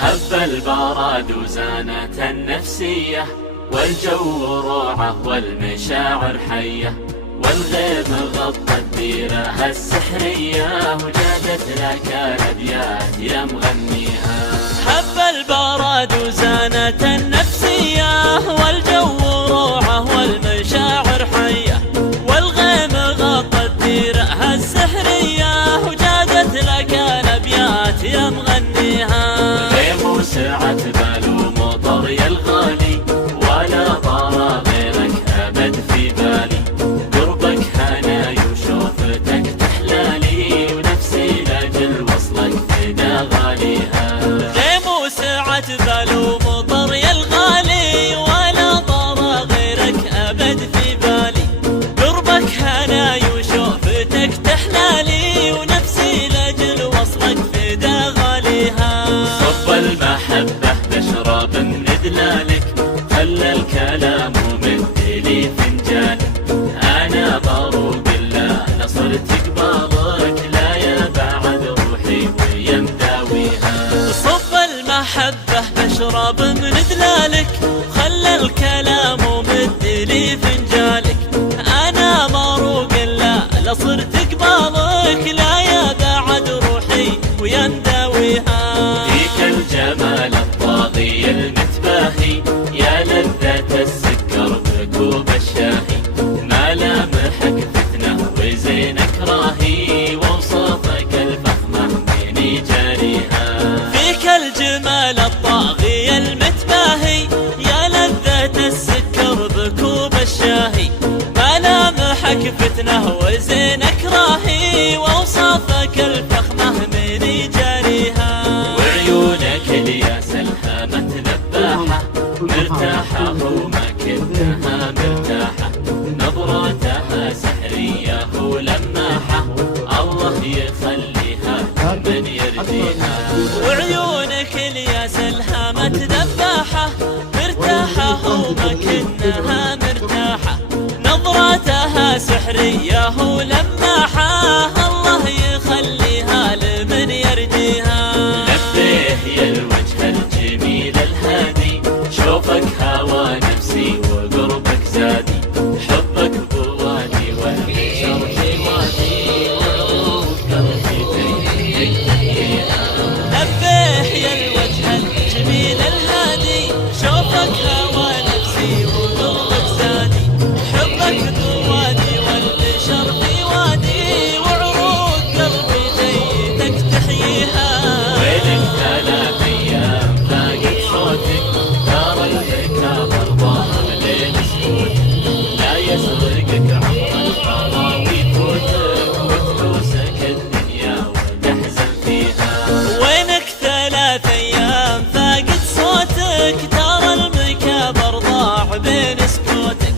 هب البراد وزانت النفسية، والجو روعة والمشاعر حية، والغيم غطت ديرها السحرية، وجادت لك الأبيات يا مغنيها. هب البراد وزانت النفسية، والجو روعة والمشاعر حية، والغيم غطت ديرها السحرية، وجادت لك الأبيات يا مغنيها. غيم وسعت بال ومطر يا الغالي، ولا طار غيرك أبد في بالي، قربك هناي وشوفتك تحلالي، ونفسي لأجل وصلك فدا غاليها. غيم وسعت بال ومطر يا الغالي، ولا طار غيرك أبد في بالي، قربك هناي وشوفتك تحلالي، ونفسي لأجل وصلك فدا غاليها. صب المحبة بشرب من دلالك، خلى الكلام ومدلي فنجالك، أنا بروق الله نصرت قبالك، لا يا بعد روحي ويا مداويها. صب المحبة بشرب من دلالك، خلى الكلام ومدلي فنجالك، أنا مروق الله لصرت قبالك، لا يا بعد روحي ويا مداويها. فيك الجمال الطاغي المتباهي، يا لذة السكر بكوب الشاهي، ملامحك فتنة وزينك راهي، ووصافك الفخمة من جاريها. فيك الجمال الطاغي المتباهي، يا لذة السكر بكوب الشاهي، ملامحك فتنة وزينك راهي، ووصافك الفخمة من جاريها. وعيونك الياس الهامة ذباحة، مرتاحة وما كنتها مرتاحة، نظراتها سحرية ولماحة، الله يخليها من يرضيها. وعيونك الياس الهامة ذباحة، مرتاحة ومكنها مرتاحة، نظراتها سحرية ولماحة، الله يخليها لمن يرجيها. لبيه يا الوجه الجميل الهادي، شوفك هوى نفسي وقربك زادي، حبك بوادي والبشر في وادي، وعروق قلبي بيدك تحييها. لبيه يا الوجه الجميل الهادي، شوفك هوى نفسي وقربك زادي، حبك بوادي والبشر في وادي، وعروق قلبي بيدك تحييها. وينك 3 أيام فاقد صوتك، دار الحكا ضربان ليل سكوتك، لا يسرقك عمر القضا ويفوتك، وتحوسك الدنيا وتحزن فيها. وينك 3 أيام فاقد صوتك، ترى المكابر ضاع بين سكوتك،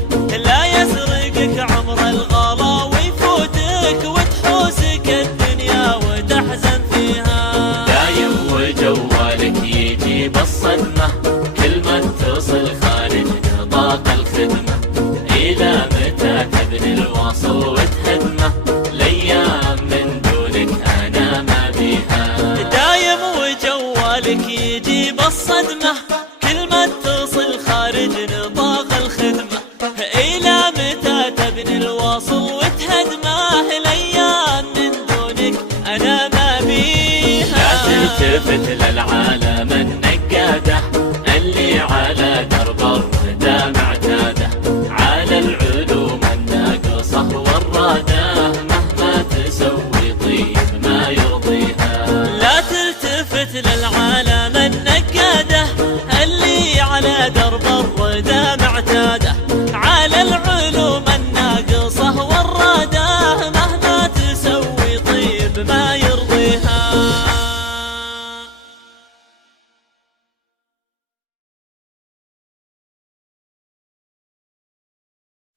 لا يسرقك عمر الغلا ويفوتك، وتحوسك الدنيا وتحزن فيها. دايم وجوالك يجيب الصدمة، كل ما اتصل خارج نطاق الخدمة، إلى متى تبني الواصل وتهدمه، الأيام من دونك أنا ما بيها. دايم وجوالك يجيب الصدمة، كل ما اتصل خارج نطاق الخدمة، إلى متى تبني الواصل وتهدمه، الأيام من دونك أنا ما بيها. لا تلتفت للعالم النقادة، اللي على درب الردى معتادة، على العلوم الناقصة والرادة، مهما تسوي طيب ما يرضيها. لا تلتفت للعالم النقادة، اللي على درب الردى معتادة، على العلوم الناقصة والرادة، مهما تسوي طيب ما يرضيها.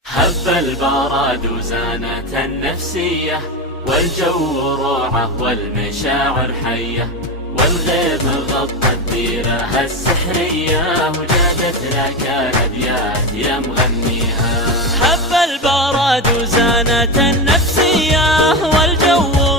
هب البراد وزانت النفسية، والجو روعة والمشاعر حية، والغيم غطت ديرها السحرية، وجادت لك الأبيات يا مغنيها. هب البراد وزانت النفسية، والجو